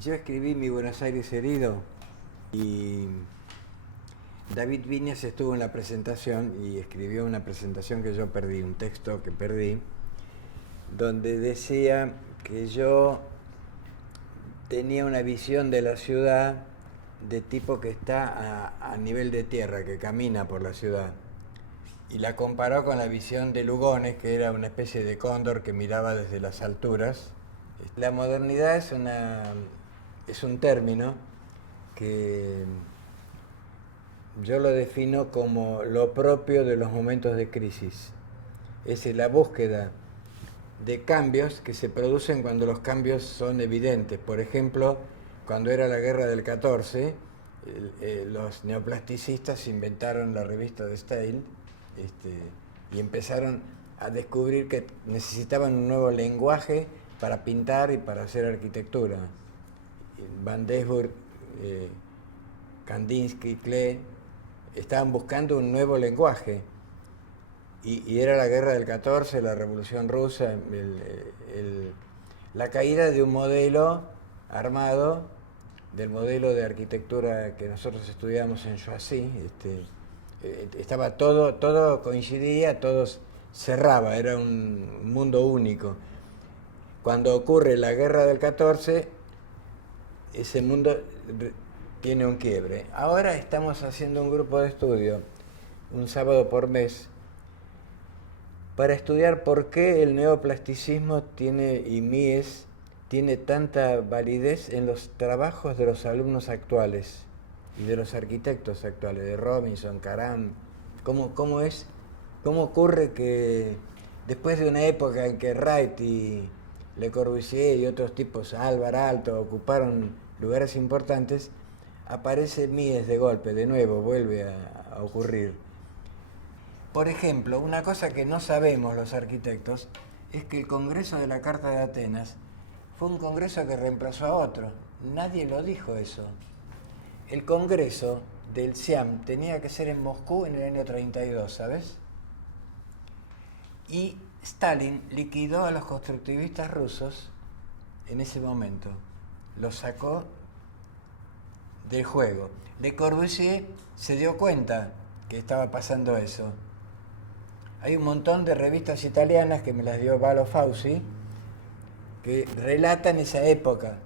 Yo escribí Mi Buenos Aires herido y David Viñas estuvo en la presentación y escribió una presentación que yo perdí, un texto que perdí, donde decía que yo tenía una visión de la ciudad de tipo que está a nivel de tierra, que camina por la ciudad. Y la comparó con la visión de Lugones, que era una especie de cóndor que miraba desde las alturas. La modernidad es un término que yo lo defino como lo propio de los momentos de crisis. Es decir, la búsqueda de cambios que se producen cuando los cambios son evidentes. Por ejemplo, cuando era la guerra del 14, los neoplasticistas inventaron la revista de Style y empezaron a descubrir que necesitaban un nuevo lenguaje para pintar y para hacer arquitectura. Van Doesburg, Kandinsky, Klee, estaban buscando un nuevo lenguaje. Y era la guerra del 14, la Revolución Rusa, la caída de un modelo armado, del modelo de arquitectura que nosotros estudiamos en Choisy. Estaba todo coincidía, todo cerraba, era un mundo único. Cuando ocurre la guerra del 14, ese mundo tiene un quiebre. Ahora estamos haciendo un grupo de estudio, un sábado por mes, para estudiar por qué el neoplasticismo y Mies tiene tanta validez en los trabajos de los alumnos actuales y de los arquitectos actuales, de Robinson, Caram. ¿Cómo ocurre que después de una época en que Wright y Le Corbusier y otros tipos, Alvar Aalto, ocuparon lugares importantes, aparece Mies de golpe, de nuevo, vuelve a ocurrir? Por ejemplo, una cosa que no sabemos los arquitectos es que el Congreso de la Carta de Atenas fue un congreso que reemplazó a otro. Nadie lo dijo eso. El Congreso del SIAM tenía que ser en Moscú en el año 32, ¿sabes? Y Stalin liquidó a los constructivistas rusos en ese momento. Los sacó del juego. Le Corbusier se dio cuenta que estaba pasando eso. Hay un montón de revistas italianas que me las dio Valo Fauci que relatan esa época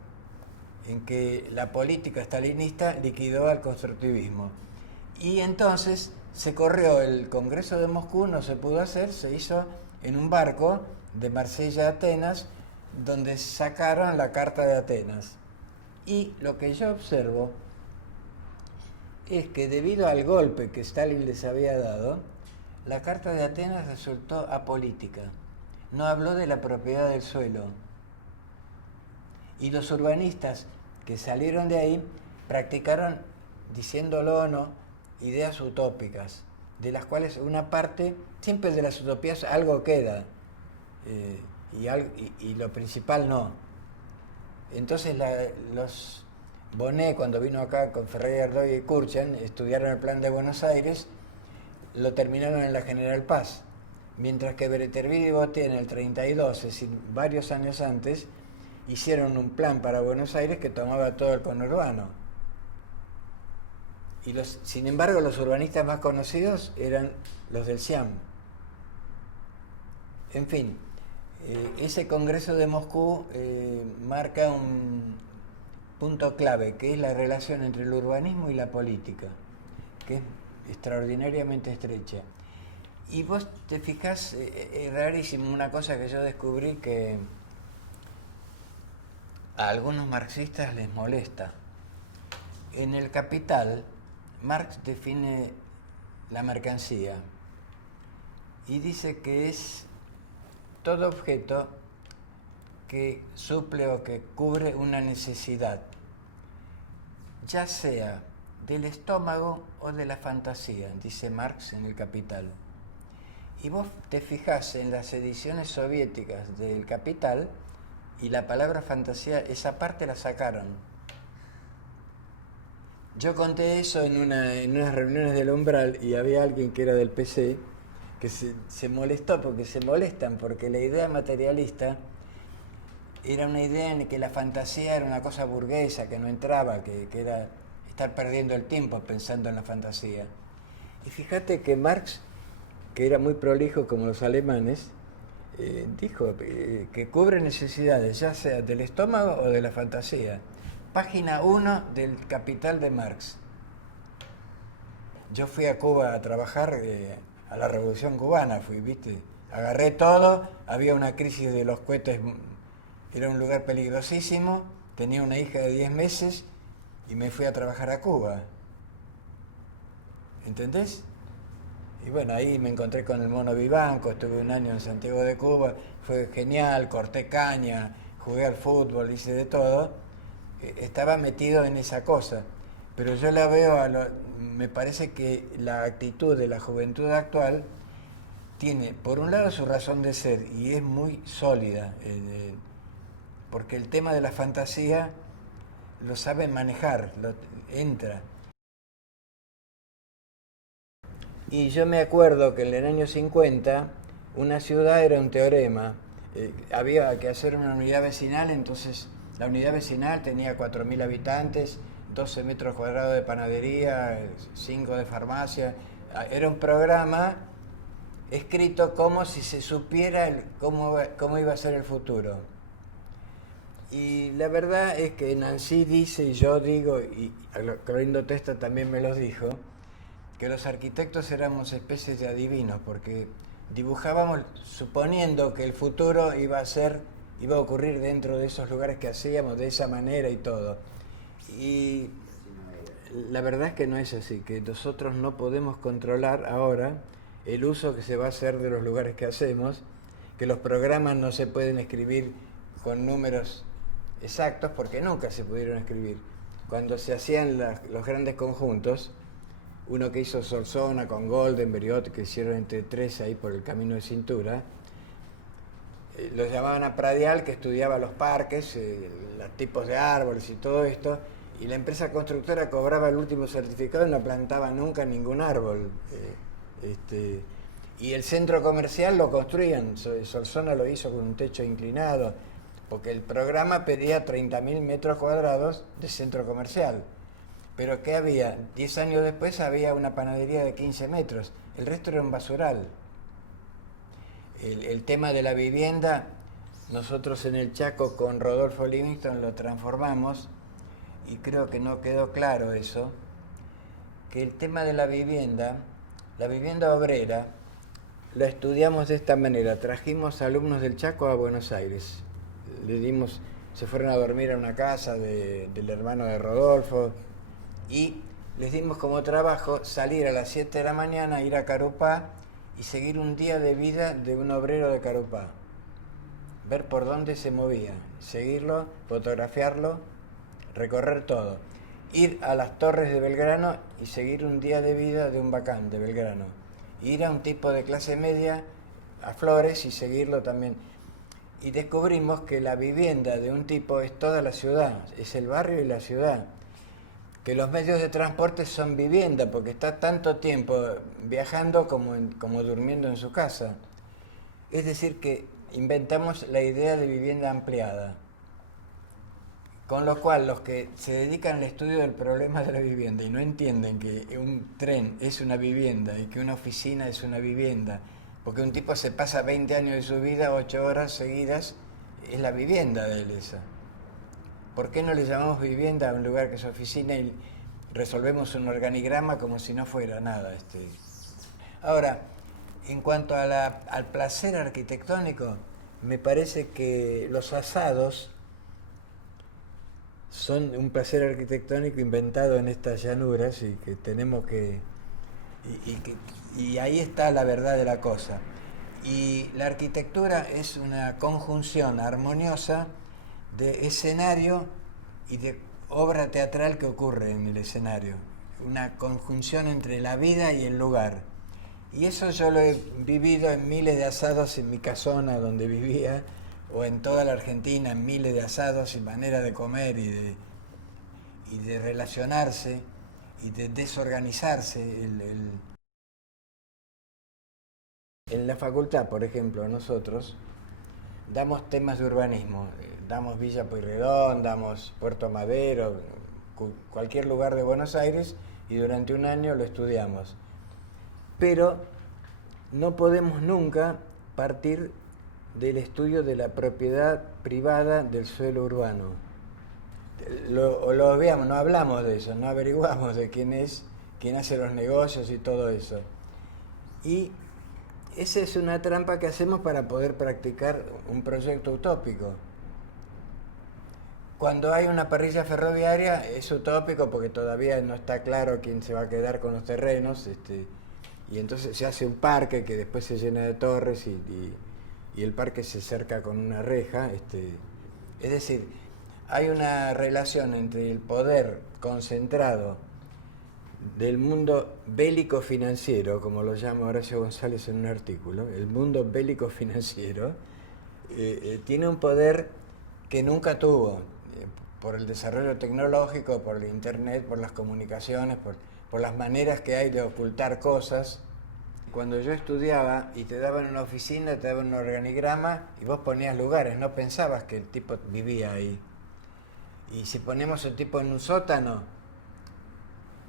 en que la política stalinista liquidó al constructivismo. Y entonces se corrió el Congreso de Moscú, no se pudo hacer, se hizo en un barco de Marsella a Atenas, donde sacaron la Carta de Atenas. Y lo que yo observo es que debido al golpe que Stalin les había dado, la Carta de Atenas resultó apolítica. No habló de la propiedad del suelo. Y los urbanistas que salieron de ahí practicaron, diciéndolo o no, ideas utópicas, de las cuales una parte, siempre de las utopías algo queda, y lo principal no. Entonces los Bonnet, cuando vino acá con Ferrer, Ardoy y Kurchan, estudiaron el plan de Buenos Aires, lo terminaron en la General Paz, mientras que Bereterville y Botier en el 32, es decir, varios años antes, hicieron un plan para Buenos Aires que tomaba todo el conurbano. Y sin embargo, los urbanistas más conocidos eran los del SIAM. En fin, ese Congreso de Moscú marca un punto clave, que es la relación entre el urbanismo y la política, que es extraordinariamente estrecha. Y vos te fijás, es rarísimo, una cosa que yo descubrí que a algunos marxistas les molesta. En El Capital, Marx define la mercancía y dice que es todo objeto que suple o que cubre una necesidad, ya sea del estómago o de la fantasía, dice Marx en El Capital. Y vos te fijás en las ediciones soviéticas del Capital y la palabra fantasía, esa parte la sacaron. Yo conté eso en unas reuniones del Umbral y había alguien que era del PC que se molestó, porque se molestan, porque la idea materialista era una idea en que la fantasía era una cosa burguesa, que no entraba, que era estar perdiendo el tiempo pensando en la fantasía. Y fíjate que Marx, que era muy prolijo como los alemanes, dijo que cubre necesidades, ya sea del estómago o de la fantasía. Página 1 del Capital de Marx. Yo fui a Cuba a trabajar, a la Revolución Cubana, ¿viste? Agarré todo, había una crisis de los cohetes, era un lugar peligrosísimo, tenía una hija de 10 meses y me fui a trabajar a Cuba. ¿Entendés? Y bueno, ahí me encontré con el Mono Vivanco, estuve un año en Santiago de Cuba, fue genial, corté caña, jugué al fútbol, hice de todo. Estaba metido en esa cosa. Pero yo la veo, me parece que la actitud de la juventud actual tiene, por un lado, su razón de ser y es muy sólida, porque el tema de la fantasía lo saben manejar, entra. Y yo me acuerdo que en el año 50 una ciudad era un teorema. Había que hacer una unidad vecinal, entonces la unidad vecinal tenía 4.000 habitantes, 12 metros cuadrados de panadería, 5 de farmacia. Era un programa escrito como si se supiera cómo iba a ser el futuro. Y la verdad es que Nancy dice, y yo digo, y Clorindo Testa también me lo dijo, que los arquitectos éramos especies de adivinos, porque dibujábamos suponiendo que el futuro iba a ocurrir dentro de esos lugares que hacíamos, de esa manera y todo. Y la verdad es que no es así, que nosotros no podemos controlar ahora el uso que se va a hacer de los lugares que hacemos, que los programas no se pueden escribir con números exactos porque nunca se pudieron escribir. Cuando se hacían los grandes conjuntos, uno que hizo Solsona con Golden, Beriot, que hicieron entre tres ahí por el camino de cintura, lo llamaban a Pradial, que estudiaba los parques, los tipos de árboles y todo esto, y la empresa constructora cobraba el último certificado y no plantaba nunca ningún árbol. Y el centro comercial lo construían, Solsona lo hizo con un techo inclinado, porque el programa pedía 30.000 metros cuadrados de centro comercial. Pero ¿qué había? 10 años después había una panadería de 15 metros, el resto era un basural. El tema de la vivienda, nosotros en el Chaco con Rodolfo Livingston lo transformamos, y creo que no quedó claro eso, que el tema de la vivienda obrera, la estudiamos de esta manera. Trajimos alumnos del Chaco a Buenos Aires, se fueron a dormir a una casa del hermano de Rodolfo, y les dimos como trabajo salir a las 7 de la mañana, ir a Carupá y seguir un día de vida de un obrero de Carupá. Ver por dónde se movía, seguirlo, fotografiarlo, recorrer todo. Ir a las torres de Belgrano y seguir un día de vida de un bacán de Belgrano. Ir a un tipo de clase media, a Flores, y seguirlo también. Y descubrimos que la vivienda de un tipo es toda la ciudad, es el barrio y la ciudad. Que los medios de transporte son vivienda, porque está tanto tiempo viajando como durmiendo en su casa. Es decir, que inventamos la idea de vivienda ampliada. Con lo cual, los que se dedican al estudio del problema de la vivienda y no entienden que un tren es una vivienda y que una oficina es una vivienda, porque un tipo se pasa 20 años de su vida, 8 horas seguidas, es la vivienda de él esa. ¿Por qué no le llamamos vivienda a un lugar que es oficina y resolvemos un organigrama como si no fuera nada? Ahora, en cuanto al placer arquitectónico, me parece que los asados son un placer arquitectónico inventado en estas llanuras y que tenemos que... Y ahí está la verdad de la cosa. Y la arquitectura es una conjunción armoniosa de escenario y de obra teatral que ocurre en el escenario. Una conjunción entre la vida y el lugar. Y eso yo lo he vivido en miles de asados en mi casona donde vivía, o en toda la Argentina, en miles de asados y manera de comer y de relacionarse y de desorganizarse. En la facultad, por ejemplo, nosotros damos temas de urbanismo, damos Villa Pueyrredón, damos Puerto Madero, cualquier lugar de Buenos Aires, y durante un año lo estudiamos. Pero no podemos nunca partir del estudio de la propiedad privada del suelo urbano. Lo veamos, no hablamos de eso, no averiguamos de quién es, quién hace los negocios y todo eso. Y esa es una trampa que hacemos para poder practicar un proyecto utópico. Cuando hay una parrilla ferroviaria es utópico porque todavía no está claro quién se va a quedar con los terrenos, y entonces se hace un parque que después se llena de torres y el parque se cerca con una reja. Es decir, hay una relación entre el poder concentrado del mundo bélico financiero, como lo llama Horacio González en un artículo. El mundo bélico financiero tiene un poder que nunca tuvo, por el desarrollo tecnológico, por el internet, por las comunicaciones, por las maneras que hay de ocultar cosas. Cuando yo estudiaba y te daban una oficina, te daban un organigrama y vos ponías lugares, no pensabas que el tipo vivía ahí. Y si ponemos el tipo en un sótano,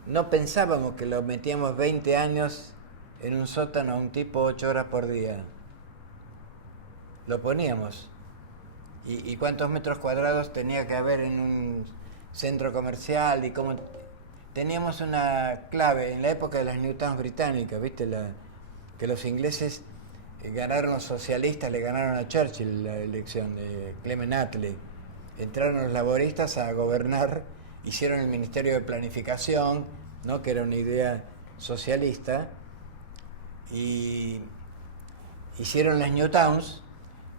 no pensábamos que lo metíamos 20 años en un sótano a un tipo 8 horas por día. Lo poníamos. ¿Y cuántos metros cuadrados tenía que haber en un centro comercial? Y cómo teníamos una clave en la época de las Newtowns británicas, ¿viste? Que los ingleses ganaron, los socialistas le ganaron a Churchill la elección de Clement Attlee. Entraron los laboristas a gobernar, hicieron el Ministerio de Planificación, ¿no? Que era una idea socialista, y hicieron las Newtowns,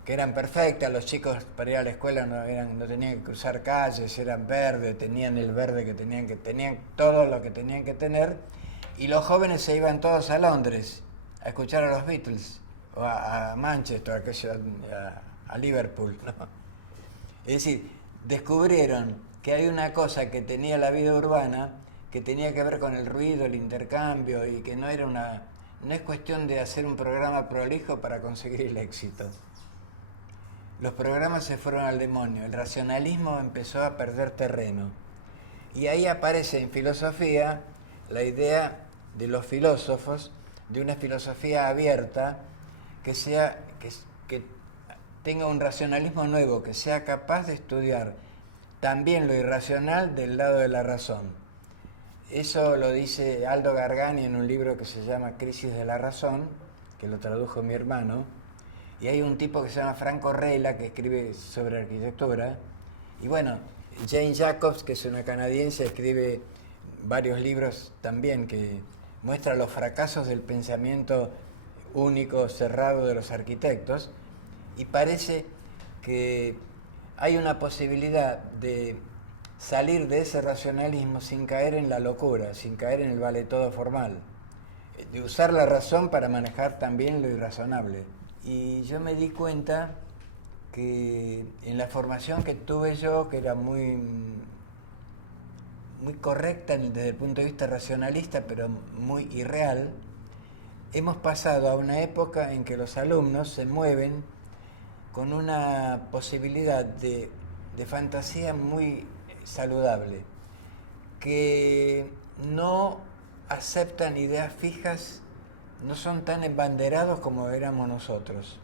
que eran perfectas. Los chicos para ir a la escuela no tenían que cruzar calles, eran verdes, tenían el verde que tenían todo lo que tenían que tener, y los jóvenes se iban todos a Londres a escuchar a los Beatles, o a Manchester, a Liverpool, ¿no? Es decir, descubrieron que hay una cosa que tenía la vida urbana, que tenía que ver con el ruido, el intercambio, y que no es cuestión de hacer un programa prolijo para conseguir el éxito. Los programas se fueron al demonio, el racionalismo empezó a perder terreno. Y ahí aparece en filosofía la idea de los filósofos, de una filosofía abierta, que tenga un racionalismo nuevo, que sea capaz de estudiar también lo irracional del lado de la razón. Eso lo dice Aldo Gargani en un libro que se llama Crisis de la Razón, que lo tradujo mi hermano. Y hay un tipo que se llama Franco Rela, que escribe sobre arquitectura. Y bueno, Jane Jacobs, que es una canadiense, escribe varios libros también que muestra los fracasos del pensamiento único, cerrado de los arquitectos. Y parece que hay una posibilidad de salir de ese racionalismo sin caer en la locura, sin caer en el vale todo formal, de usar la razón para manejar también lo irrazonable. Y yo me di cuenta que en la formación que tuve yo, que era muy correcta desde el punto de vista racionalista, pero muy irreal, hemos pasado a una época en que los alumnos se mueven con una posibilidad de fantasía muy saludable, que no aceptan ideas fijas, no son tan embanderados como éramos nosotros.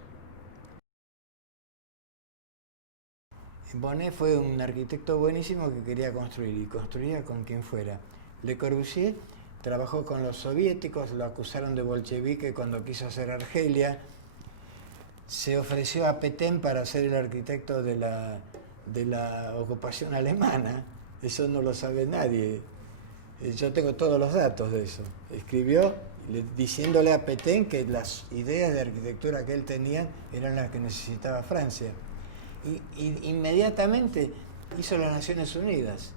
Bonnet fue un arquitecto buenísimo que quería construir, y construía con quien fuera. Le Corbusier trabajó con los soviéticos, lo acusaron de bolchevique cuando quiso hacer Argelia. Se ofreció a Petén para ser el arquitecto de la ocupación alemana. Eso no lo sabe nadie. Yo tengo todos los datos de eso. Escribió diciéndole a Petén que las ideas de arquitectura que él tenía eran las que necesitaba Francia. Y inmediatamente hizo las Naciones Unidas.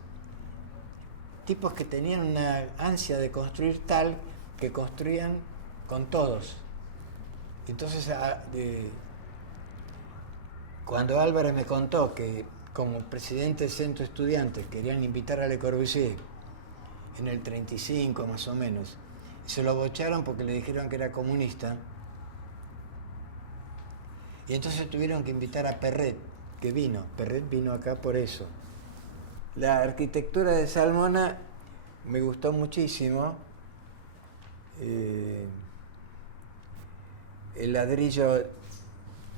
Tipos que tenían una ansia de construir tal que construían con todos. Entonces, cuando Álvarez me contó que como presidente del Centro Estudiantes querían invitar a Le Corbusier en el 35 más o menos, se lo bocharon porque le dijeron que era comunista, y entonces tuvieron que invitar a Perret, que vino. Perret vino acá por eso. La arquitectura de Salmona me gustó muchísimo. El ladrillo,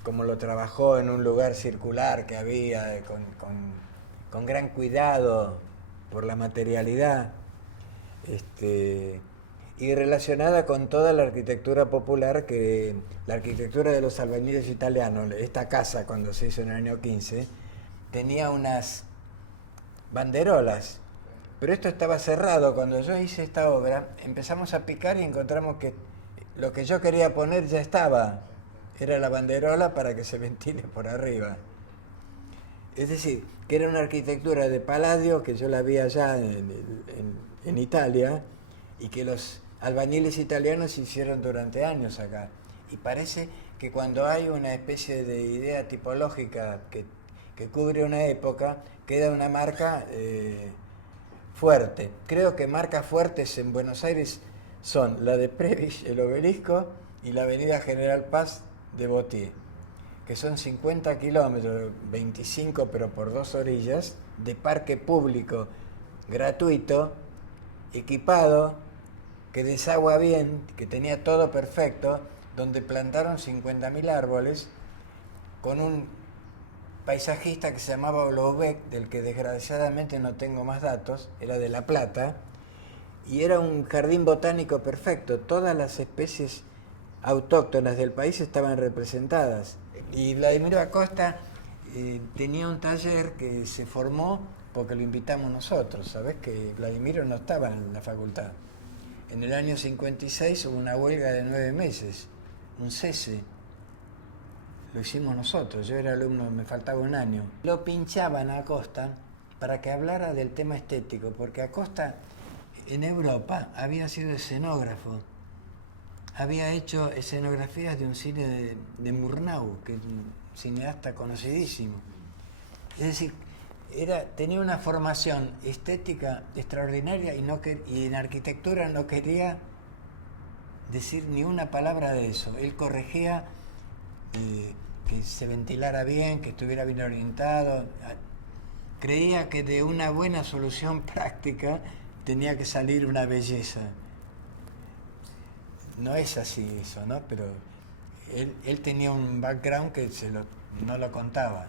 como lo trabajó en un lugar circular que había, con gran cuidado por la materialidad, y relacionada con toda la arquitectura popular, que la arquitectura de los albañiles italianos, esta casa cuando se hizo en el año 15, tenía unas banderolas, pero esto estaba cerrado. Cuando yo hice esta obra, empezamos a picar y encontramos que lo que yo quería poner ya estaba, era la banderola para que se ventile por arriba. Es decir, que era una arquitectura de Palladio, que yo la vi allá en Italia, y que los albañiles italianos hicieron durante años acá. Y parece que cuando hay una especie de idea tipológica que cubre una época, queda una marca fuerte. Creo que marcas fuertes en Buenos Aires son la de Prebisch, el Obelisco, y la avenida General Paz de Botier, que son 50 kilómetros, 25 pero por 2 orillas, de parque público gratuito, equipado, que desagua bien, que tenía todo perfecto, donde plantaron 50.000 árboles, con un paisajista que se llamaba Loubeck, del que desgraciadamente no tengo más datos, era de La Plata, y era un jardín botánico perfecto. Todas las especies autóctonas del país estaban representadas. Y Vladimiro Acosta tenía un taller que se formó porque lo invitamos nosotros. Sabés que Vladimiro no estaba en la facultad. En el año 56 hubo una huelga de 9 meses, un cese. Lo hicimos nosotros, yo era alumno, me faltaba un año. Lo pinchaban a Acosta para que hablara del tema estético, porque Acosta en Europa había sido escenógrafo. Había hecho escenografías de un cine de Murnau, que es un cineasta conocidísimo. Es decir, tenía una formación estética extraordinaria y en arquitectura no quería decir ni una palabra de eso. Él corregía que se ventilara bien, que estuviera bien orientado. Creía que de una buena solución práctica tenía que salir una belleza. No es así eso, ¿no? Pero él tenía un background que no lo contaba.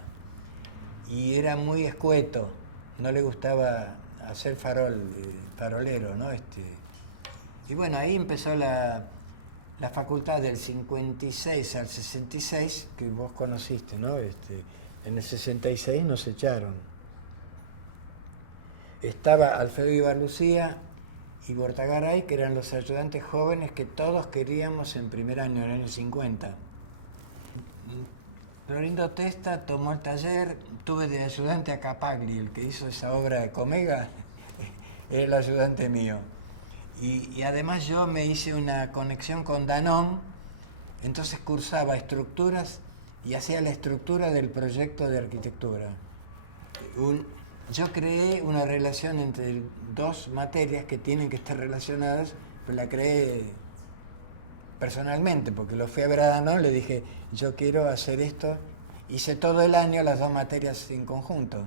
Y era muy escueto, no le gustaba hacer farolero, ¿no? Y bueno, ahí empezó la facultad del 56 al 66, que vos conociste, ¿no? En el 66 nos echaron. Estaba Alfredo Ibarlucía y Bortagaray, que eran los ayudantes jóvenes que todos queríamos en primer año, en el año 50. Florindo Testa tomó el taller, tuve de ayudante a Capagli, el que hizo esa obra de Comega, era el ayudante mío. Y además yo me hice una conexión con Danone, entonces cursaba estructuras y hacía la estructura del proyecto de arquitectura. Yo creé una relación entre dos materias que tienen que estar relacionadas, pero la creé personalmente, porque lo fui a ver a Danone, le dije, yo quiero hacer esto. Hice todo el año las dos materias en conjunto.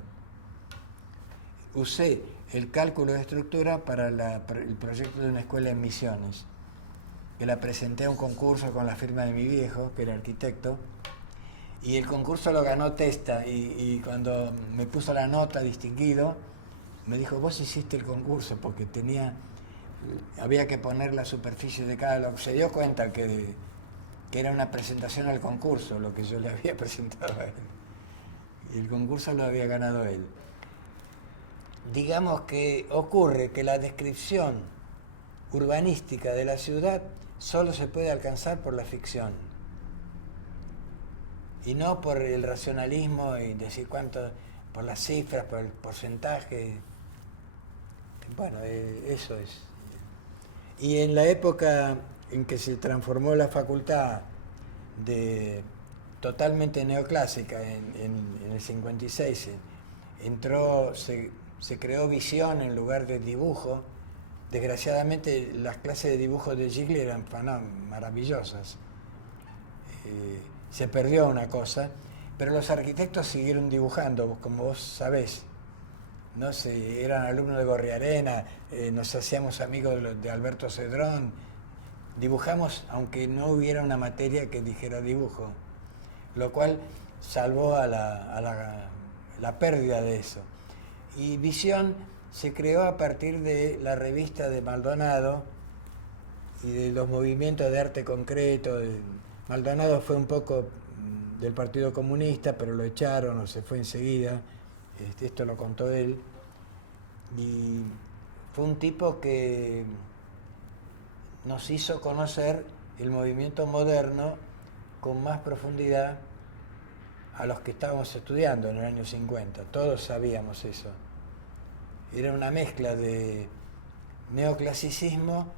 Usé el cálculo de estructura para el proyecto de una escuela en Misiones, que la presenté a un concurso con la firma de mi viejo, que era arquitecto, y el concurso lo ganó Testa, y cuando me puso la nota distinguido, me dijo, vos hiciste el concurso, porque había que poner la superficie de cada bloque. Se dio cuenta que era una presentación al concurso, lo que yo le había presentado a él. Y el concurso lo había ganado él. Digamos que ocurre que la descripción urbanística de la ciudad solo se puede alcanzar por la ficción. Y no por el racionalismo y decir cuánto, por las cifras, por el porcentaje. Bueno, eso es. Y en la época en que se transformó la facultad de totalmente neoclásica, en el 56, se creó visión en lugar de dibujo. Desgraciadamente las clases de dibujo de Gigli eran maravillosas. Se perdió una cosa, Pero los arquitectos siguieron dibujando, como vos sabés. No sé, eran alumnos de Gorriarena, nos hacíamos amigos de Alberto Cedrón. Dibujamos aunque no hubiera una materia que dijera dibujo, lo cual salvó a la pérdida de eso. Y Visión se creó a partir de la revista de Maldonado y de los movimientos de arte concreto. Maldonado fue un poco del Partido Comunista, pero lo echaron o se fue enseguida. Esto lo contó él. Y fue un tipo que nos hizo conocer el movimiento moderno con más profundidad a los que estábamos estudiando en el año 50. Todos sabíamos eso. Era una mezcla de neoclasicismo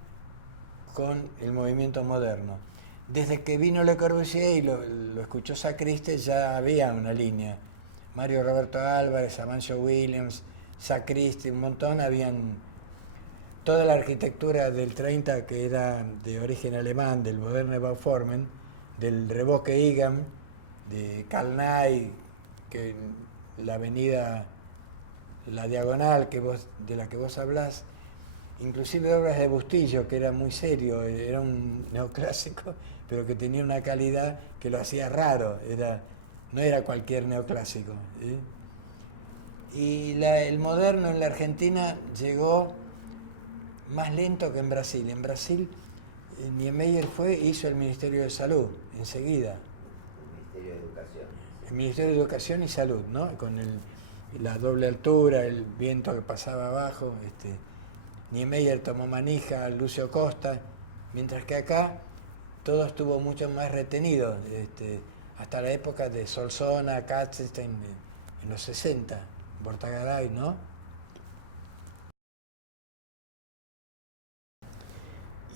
con el movimiento moderno. Desde que vino Le Corbusier y lo escuchó Sacriste, ya había una línea. Mario Roberto Álvarez, Amancio Williams, Sacriste, un montón, habían toda la arquitectura del 30 que era de origen alemán, del Moderne Bauformen, del Reboque Igam, de Kalnay, que la avenida, la diagonal de la que vos hablás, inclusive obras de Bustillo, que era muy serio, era un neoclásico, pero que tenía una calidad que lo hacía raro, no era cualquier neoclásico. Y el moderno en la Argentina llegó más lento que en Brasil. En Brasil, Niemeyer hizo el Ministerio de Salud, enseguida. El Ministerio de Educación. El Ministerio de Educación y Salud, ¿no? Con la doble altura, el viento que pasaba abajo. Niemeyer tomó manija, Lucio Costa, mientras que acá todo estuvo mucho más retenido, hasta la época de Solsona, Katzenstein, en los 60, Bortagaray, ¿no?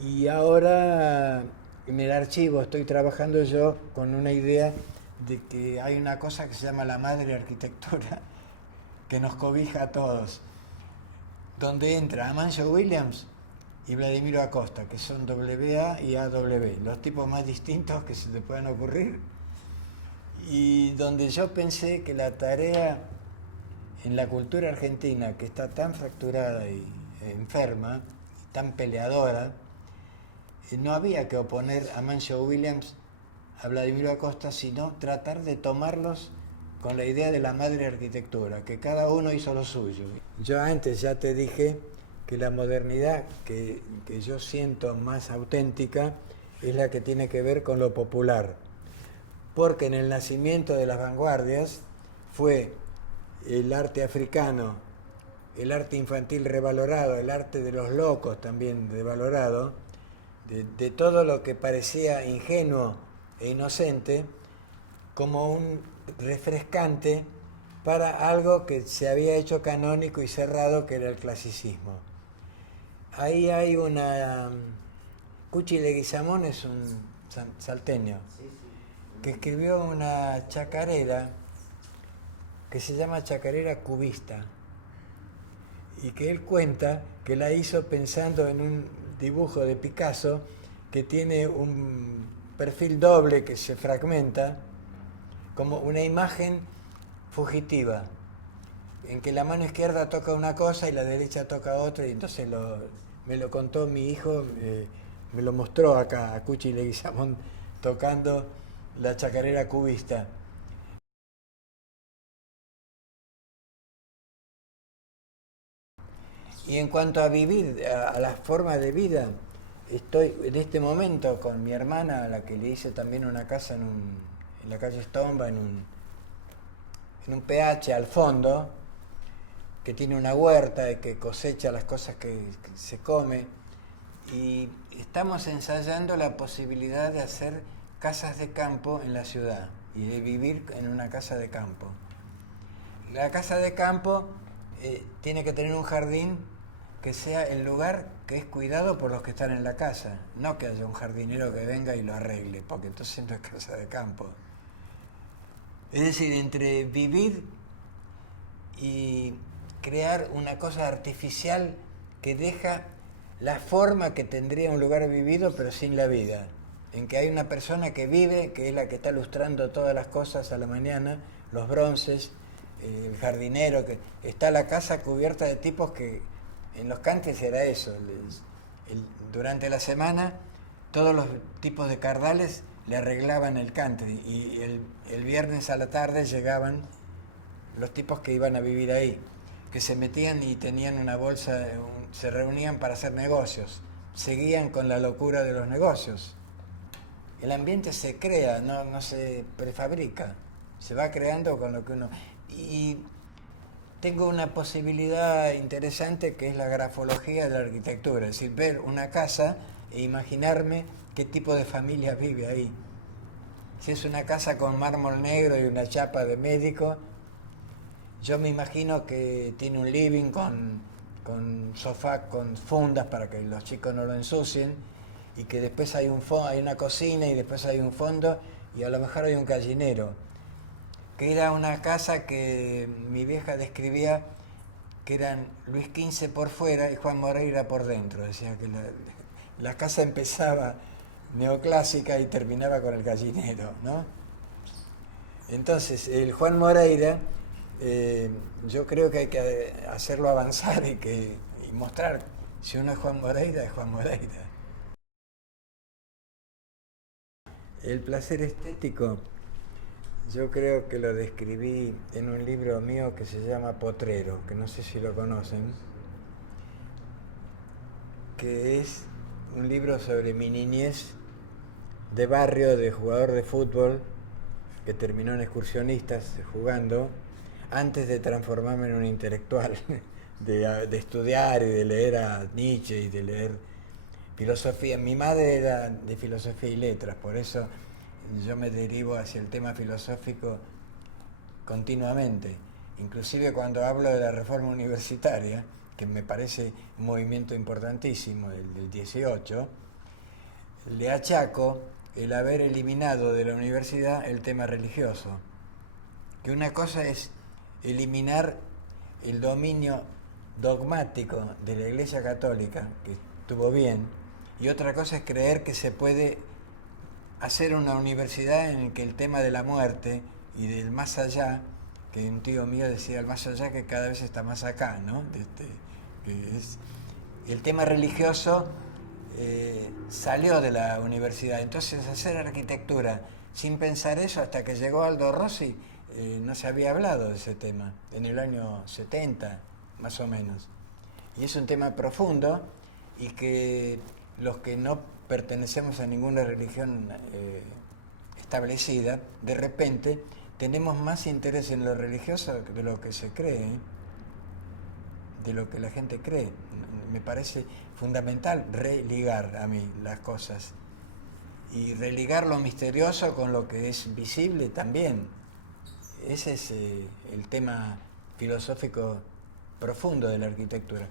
Y ahora en el archivo estoy trabajando yo con una idea de que hay una cosa que se llama la madre arquitectura, que nos cobija a todos, donde entra Amancio Williams y Vladimiro Acosta, que son WA y AW, los tipos más distintos que se te puedan ocurrir, y donde yo pensé que la tarea en la cultura argentina, que está tan fracturada y enferma, y tan peleadora, no había que oponer a Amancio Williams a Vladimiro Acosta, sino tratar de tomarlos con la idea de la madre arquitectura, que cada uno hizo lo suyo. Yo antes ya te dije que la modernidad que yo siento más auténtica es la que tiene que ver con lo popular, porque en el nacimiento de las vanguardias fue el arte africano, el arte infantil revalorado, el arte de los locos también revalorado, de todo lo que parecía ingenuo e inocente, como un refrescante para algo que se había hecho canónico y cerrado, que era el clasicismo. Ahí hay una... Cuchi Leguizamón es un salteño, que escribió una chacarera que se llama Chacarera Cubista, y que él cuenta que la hizo pensando en un dibujo de Picasso que tiene un perfil doble que se fragmenta, como una imagen fugitiva, en que la mano izquierda toca una cosa y la derecha toca otra, y entonces me lo contó mi hijo, me lo mostró acá a Cuchi Leguizamón tocando la chacarera cubista. Y en cuanto a vivir, a las formas de vida, estoy en este momento con mi hermana, a la que le hice también una casa en la calle Stomba, en un PH al fondo, que tiene una huerta y que cosecha las cosas que se come. Y estamos ensayando la posibilidad de hacer casas de campo en la ciudad y de vivir en una casa de campo. La casa de campo tiene que tener un jardín que sea el lugar que es cuidado por los que están en la casa, no que haya un jardinero que venga y lo arregle, porque entonces no es casa de campo. Es decir, entre vivir y crear una cosa artificial que deja la forma que tendría un lugar vivido, pero sin la vida. en que hay una persona que vive, que es la que está lustrando todas las cosas a la mañana, los bronces, el jardinero, que está la casa cubierta de tipos que en los cantes era eso. Durante la semana todos los tipos de cardales le arreglaban el cante y el viernes a la tarde llegaban los tipos que iban a vivir ahí, que se metían y tenían una bolsa, se reunían para hacer negocios, seguían con la locura de los negocios. El ambiente se crea, no se prefabrica, se va creando con lo que uno... Y tengo una posibilidad interesante que es la grafología de la arquitectura, es decir, ver una casa e imaginarme qué tipo de familia vive ahí. Si es una casa con mármol negro y una chapa de médico, yo me imagino que tiene un living con sofá, con fundas para que los chicos no lo ensucien, y que después hay una cocina y después hay un fondo y a lo mejor hay un gallinero. Que era una casa que mi vieja describía que eran Luis XV por fuera y Juan Moreira por dentro. Decía que la casa empezaba neoclásica y terminaba con el gallinero, ¿no? Entonces, el Juan Moreira, yo creo que hay que hacerlo avanzar y mostrar, si uno es Juan Moreira, es Juan Moreira. El placer estético, yo creo que lo describí en un libro mío que se llama Potrero, que no sé si lo conocen, que es un libro sobre mi niñez de barrio, de jugador de fútbol, que terminó en excursionistas jugando, antes de transformarme en un intelectual, de estudiar y de leer a Nietzsche y de leer filosofía. Mi madre era de filosofía y letras, por eso yo me derivo hacia el tema filosófico continuamente. Inclusive cuando hablo de la reforma universitaria, que me parece un movimiento importantísimo, el del 18, le achaco el haber eliminado de la universidad el tema religioso. Que una cosa es eliminar el dominio dogmático de la Iglesia Católica, que estuvo bien, y otra cosa es creer que se puede hacer una universidad en que el tema de la muerte y del más allá, que un tío mío decía el más allá que cada vez está más acá, ¿no? Que es, el tema religioso salió de la universidad. Entonces hacer arquitectura sin pensar eso hasta que llegó Aldo Rossi, no se había hablado de ese tema, en el año 70 más o menos. Y es un tema profundo y que los que no pertenecemos a ninguna religión establecida, de repente tenemos más interés en lo religioso de lo que se cree, de lo que la gente cree. Me parece fundamental religar a mí las cosas y religar lo misterioso con lo que es visible también. Ese es el tema filosófico profundo de la arquitectura.